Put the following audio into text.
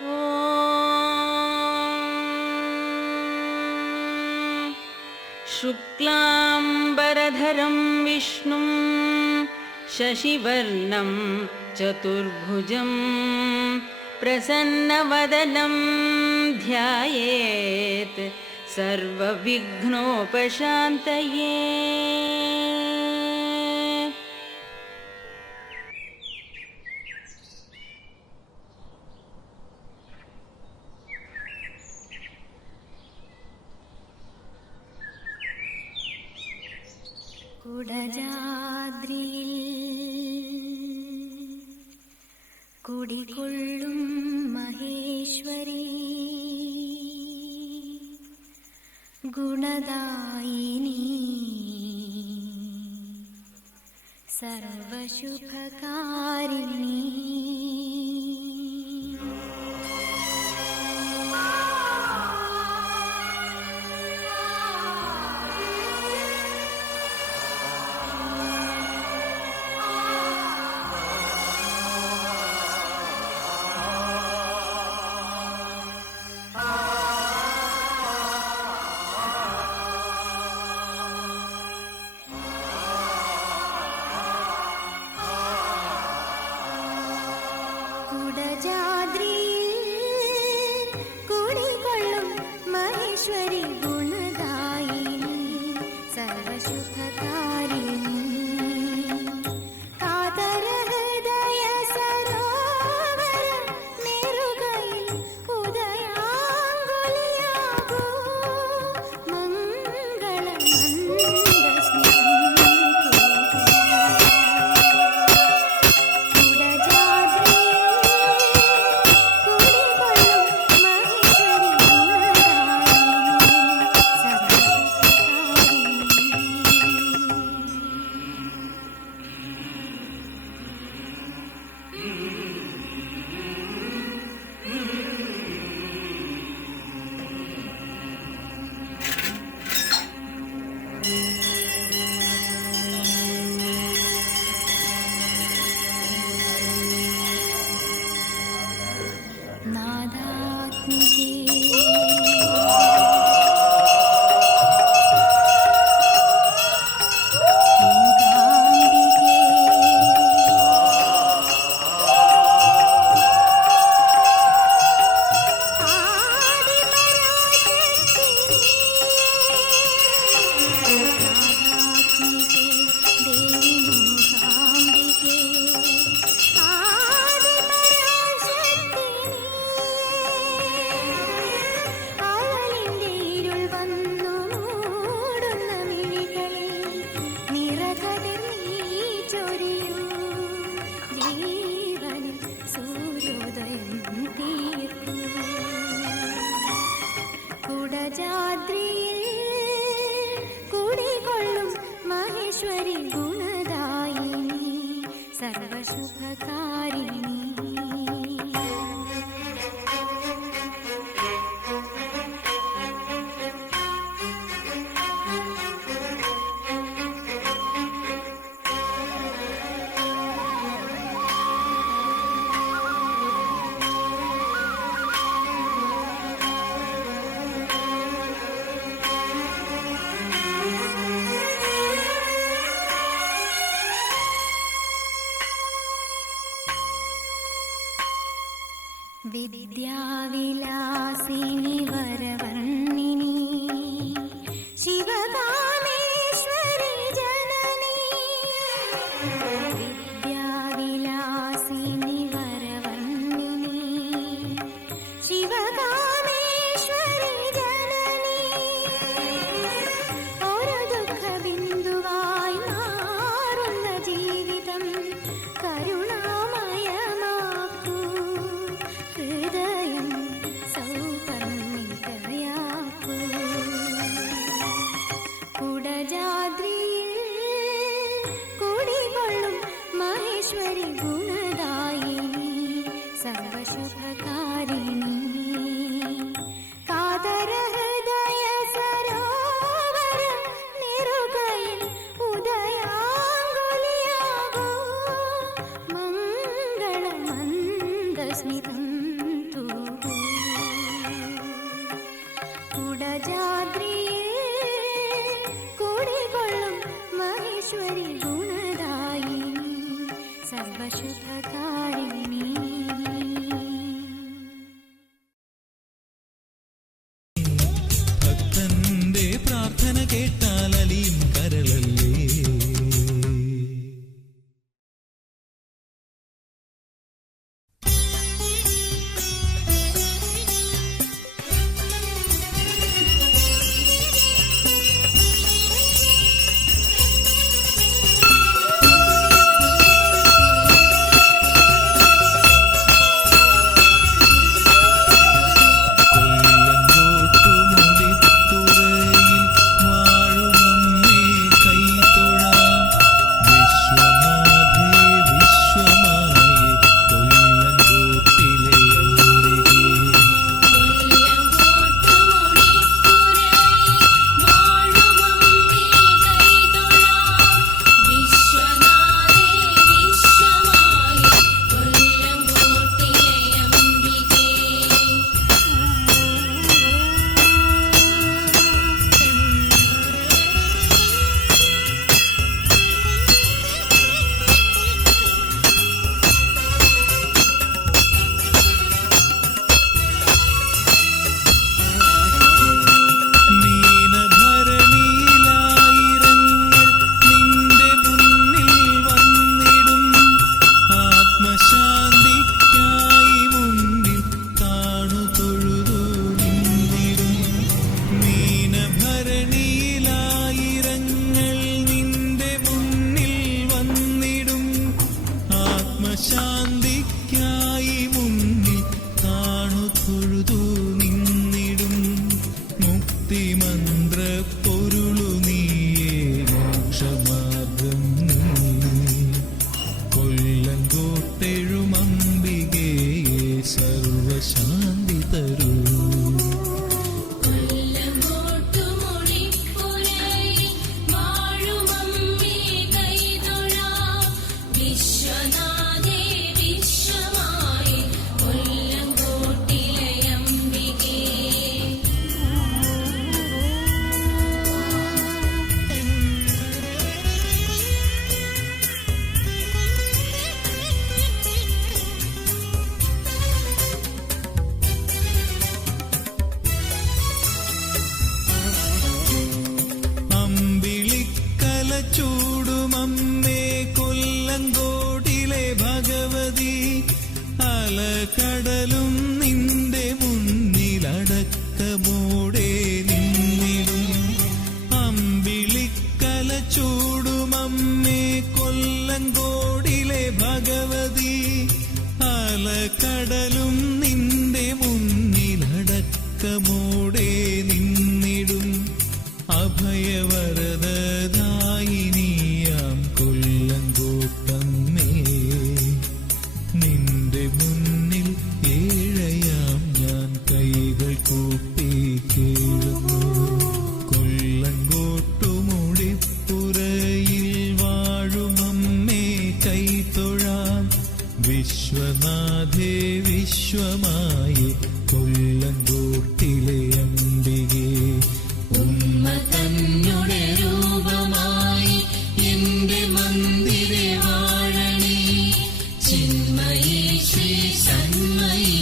ॐ शुक्लाम्बरधरं विष्णुं शशिवर्णं चतुर्भुजं प्रसन्नवदनं ध्यायेत् सर्वविघ्नोपशान्तये। കുടജാദ്രിയിൽ കുടികൊള്ളും മഹേശ്വരി ഗുണദായിനി സർവശുഭകാരിണി വിദ്യാവിലാസിനി വരവർണിനി ശിവകാമേശ്വരി ജനനി വിദ്യാവിലാസിനി വരവർണിനി ശിവകാമേശ്വരി ജനനി ഒരു ദുഃഖബിന്ദുവായി മാറുന്ന ജീവിതം കരുണാമയമാക്കൂ ഹൃദയം സൗപർണികയാക്കൂ കുടജാദ്രിയിൽ കുടികൊള്ളും മഹേശ്വരി ഗുണദായിനി സർവശുഭകാരിണി കാതര ഹൃദയ സരോവര നിറുകയിൽ ഉദയാങ്കുലിയാകൂ മംഗളമന്ദസ്മിതം തൂ സർവശുഭകാരിണി. ഭക്തന്റെ പ്രാർത്ഥന കേട്ടാൽ അലിയും കരളല്ലേ. ശാന്തിക്കായി മുന്നിൽ കാണു തൊഴുതു നിന്നിടും. മുക്തിമന്ത്ര പൊരുളു നീയേ മോക്ഷമാർഗം നീ. കൊല്ലങ്കോട്ടെഴുമംബികേ സർവശാന്തി തരൂ. ചൂടുമമ്മേ കൊല്ലങ്കോടിലെ ഭഗവതി. അലകടലും നിന്റെ മുന്നിലടക്കമോടെ നിന്നിടും. അമ്പിളിക്കല ചൂടുമമ്മേ കൊല്ലങ്കോടിലെ ഭഗവതി. അലകടലും നിന്റെ മുന്നിലടക്കമോടെ നിന്നിടും. അഭയവരദായിനിയാം കൊല്ലങ്കോട്ടമ്മേ, നിന്റെ മുന്നിൽ ഏഴയാം ഞാൻ കൈകൾ കൂപ്പി കേഴുന്നു. കൊല്ലങ്കോട്ടുമുടിപ്പുറയിൽ വാഴുമമ്മേ കൈതൊഴാം. വിശ്വനാഥേ വിശ്വമായി കൊല്ലങ്കോട്ടിലെ അംബികേ. ഉമ്മ തന്നുടെ രൂപമായി എന്റെ മന്ദിരെ വാഴണേ. ചിന്മയീ ശ്രീ സന്മയീ